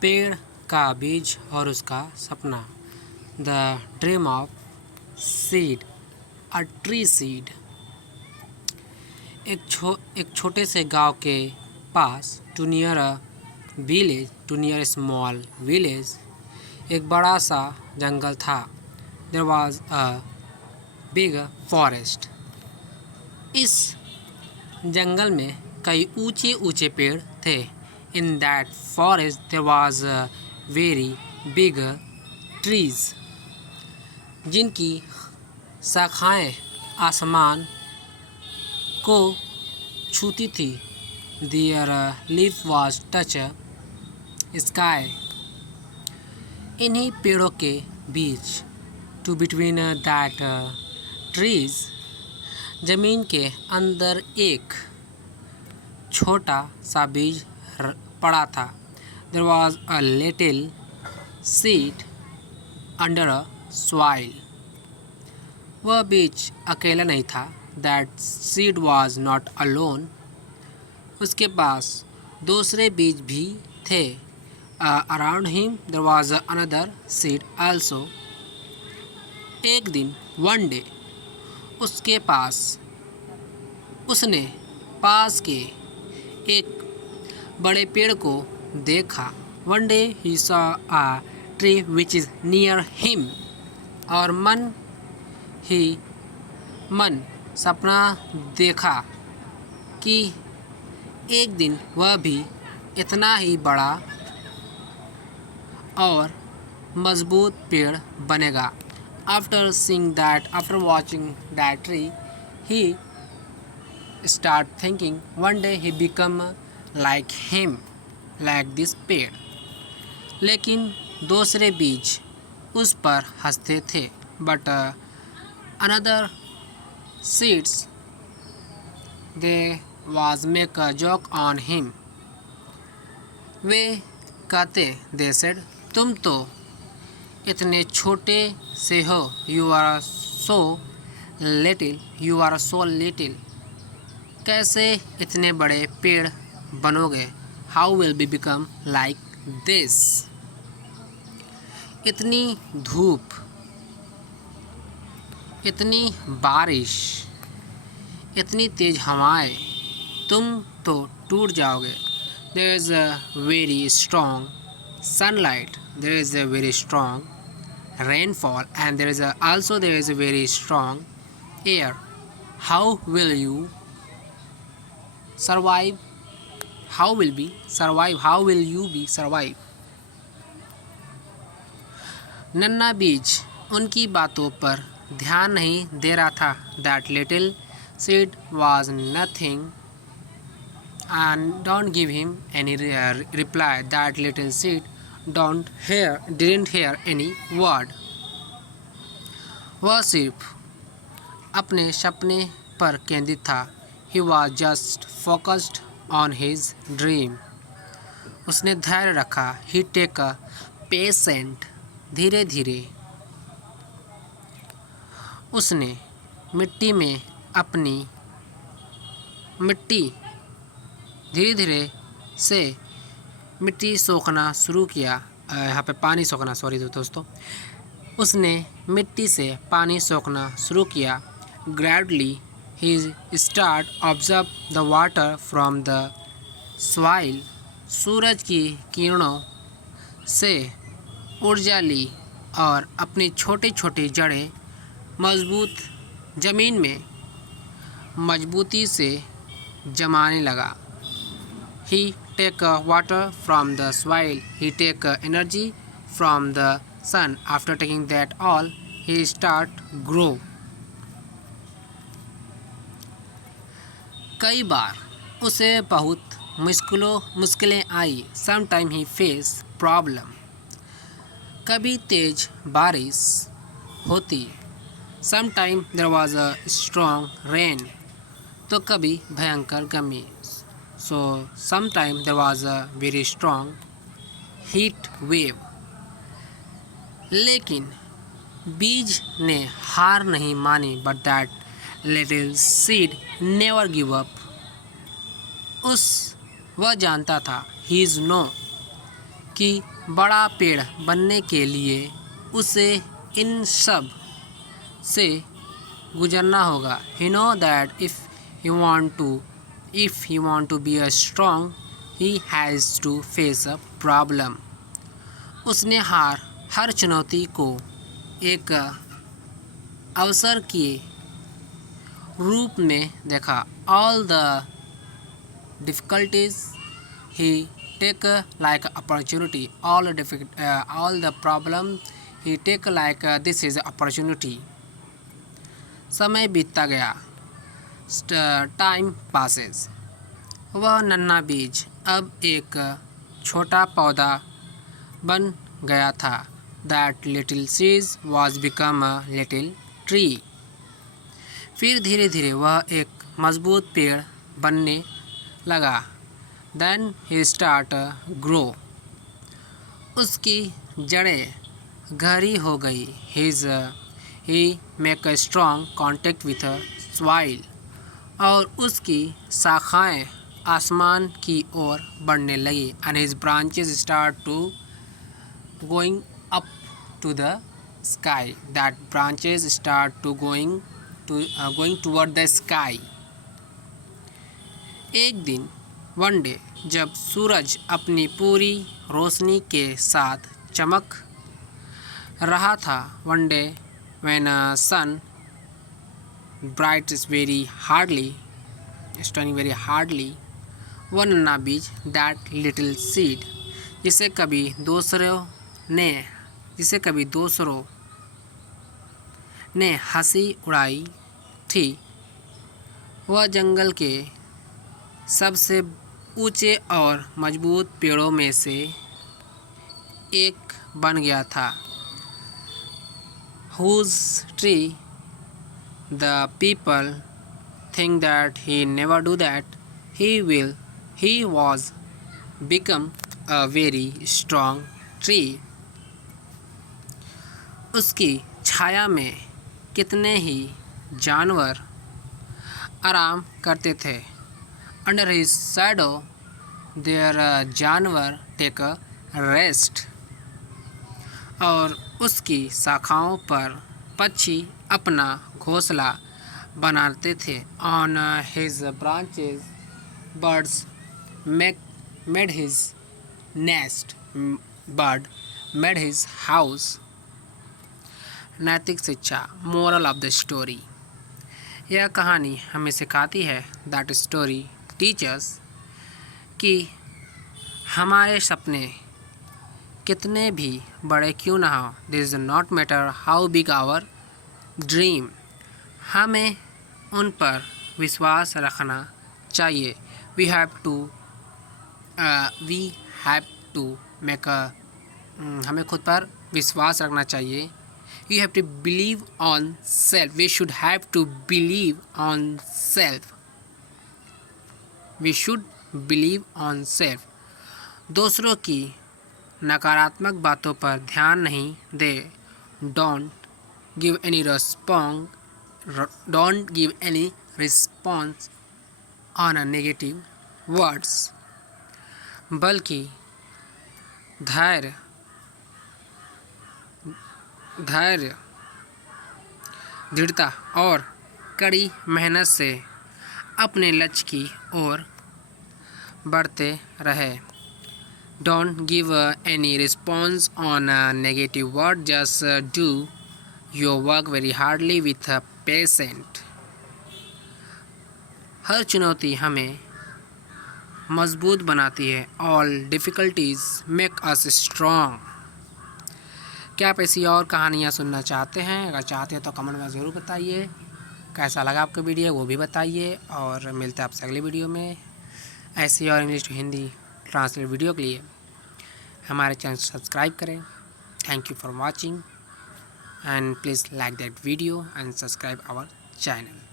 पेड़ का बीज और उसका सपना। The dream of seed, a tree seed. एक छोटे से गांव के पास टू नियर स्मॉल विलेज, एक बड़ा सा जंगल था। There was a big forest. इस जंगल में कई ऊंचे ऊंचे पेड़ थे। In that forest there was very big trees, जिनकी शाखाएं आसमान को छूती थी। Their leaf was touch sky. इन्हीं पेड़ों के बीच, टू बिटवीन दैट ट्रीज, जमीन के अंदर एक छोटा सा बीज पड़ा था। There was a little seed under a soil. वह बीज अकेला नहीं था। That seed was not alone. उसके पास दूसरे बीज भी थे। Around him there was another seed also. एक दिन, वन डे, उसने पास के एक बड़े पेड़ को देखा। One day he saw a tree which is near him. और मन सपना देखा कि एक दिन वह भी इतना ही बड़ा और मजबूत पेड़ बनेगा। After watching that tree, he start thinking one day he become like him, like this पेड़। लेकिन दूसरे बीज उस पर हंसते थे। But another seeds, they was make a joke on him। वे कहते, they said, तुम तो इतने छोटे से हो। You are so little. कैसे इतने बड़े पेड़ बनोगे? How will be become like this. इतनी धूप, इतनी बारिश, इतनी तेज हवाएं, तुम तो टूट जाओगे। There is a very strong sunlight, there is a very strong rainfall, and there is a very strong air. How will you survive? How will you be survive? नन्ना बीज उनकी बातों पर ध्यान नहीं दे रहा था। That little seed was nothing and don't give him any reply. That little seed didn't hear any word. वह सिर्फ अपने सपने पर केंद्रित था। He was just focused on his dream. उसने धैर्य रखा। He take a patient। धीरे धीरे उसने धीरे धीरे से मिट्टी सोखना शुरू किया। यहाँ पे पानी सोखना, सॉरी दोस्तों। उसने मिट्टी से पानी सोखना शुरू किया। ग्रेजुअली ही start observe the water from the soil. सूरज की किरणों से ऊर्जा ली और अपनी छोटी छोटी जड़ें मजबूत ज़मीन में मजबूती से जमाने लगा। He take water from the soil. He take energy from the sun. After taking that all, he start grow. कई बार उसे बहुत मुश्किलें आई। Sometime he face problem. कभी तेज बारिश होती। Sometime there was a strong rain. तो कभी भयंकर गर्मी। So sometime there was a very strong heat wave. लेकिन बीज ने हार नहीं मानी। But that little seed never give up। वह जानता था, he is know, कि बड़ा पेड़ बनने के लिए उसे इन सब से गुजरना होगा। He know that if he want to be a strong, he has to face a problem. उसने हर चुनौती को एक अवसर के रूप में देखा। All the difficulties he take like opportunity. All the problem he take like this is opportunity. समय बीतता गया। Time passes. वह नन्हा बीज अब एक छोटा पौधा बन गया था। That little seed was become a little tree. फिर धीरे धीरे वह एक मजबूत पेड़ बनने लगा। Then he start grow. उसकी जड़ें गहरी हो गई। He make a strong contact with soil. और उसकी शाखाएं आसमान की ओर बढ़ने लगी। And his branches start to going up to the sky. That branches start to going toward the sky. एक दिन वन डे जब सूरज अपनी पूरी रोशनी के साथ चमक रहा था। One day when sun bright is very hardly shining very hardly, वह नन्हा बीज that little seed जिसे कभी दूसरों ने हंसी उड़ाई थी, वह जंगल के सबसे ऊंचे और मजबूत पेड़ों में से एक बन गया था। Whose tree the people think that he never do that, he was become a very strong tree. उसकी छाया में कितने ही जानवर आराम करते थे। Under his shadow their जानवर take a rest. और उसकी शाखाओं पर पक्षी अपना घोंसला बनाते थे। On his branches birds made his nest. Bird made his house. नैतिक शिक्षा मोरल ऑफ द स्टोरी। यह कहानी हमें सिखाती है दैट स्टोरी टीचर्स कि हमारे सपने कितने भी बड़े क्यों ना हो, this is not matter how big our dream, हमें उन पर विश्वास रखना चाहिए। वी हैव टू मेक हमें खुद पर विश्वास रखना चाहिए। You have to believe on self. We should have to believe on self. We should believe on self. दूसरों की नकारात्मक बातों पर ध्यान नहीं दे। Don't give any response on a negative words, बल्कि धैर्य दृढ़ता और कड़ी मेहनत से अपने लक्ष्य की ओर बढ़ते रहे। Don't give any response on a negative word. Just do your work very hardly with a patient. हर चुनौती हमें मजबूत बनाती है। All difficulties make us strong. क्या आप ऐसी और कहानियाँ सुनना चाहते हैं? अगर चाहते हैं तो कमेंट में ज़रूर बताइए। कैसा लगा आपका वीडियो वो भी बताइए, और मिलते हैं आपसे अगले वीडियो में ऐसी और English to Hindi translate video के लिए हमारे चैनल सब्सक्राइब करें। Thank you for watching and please like that video and subscribe our channel.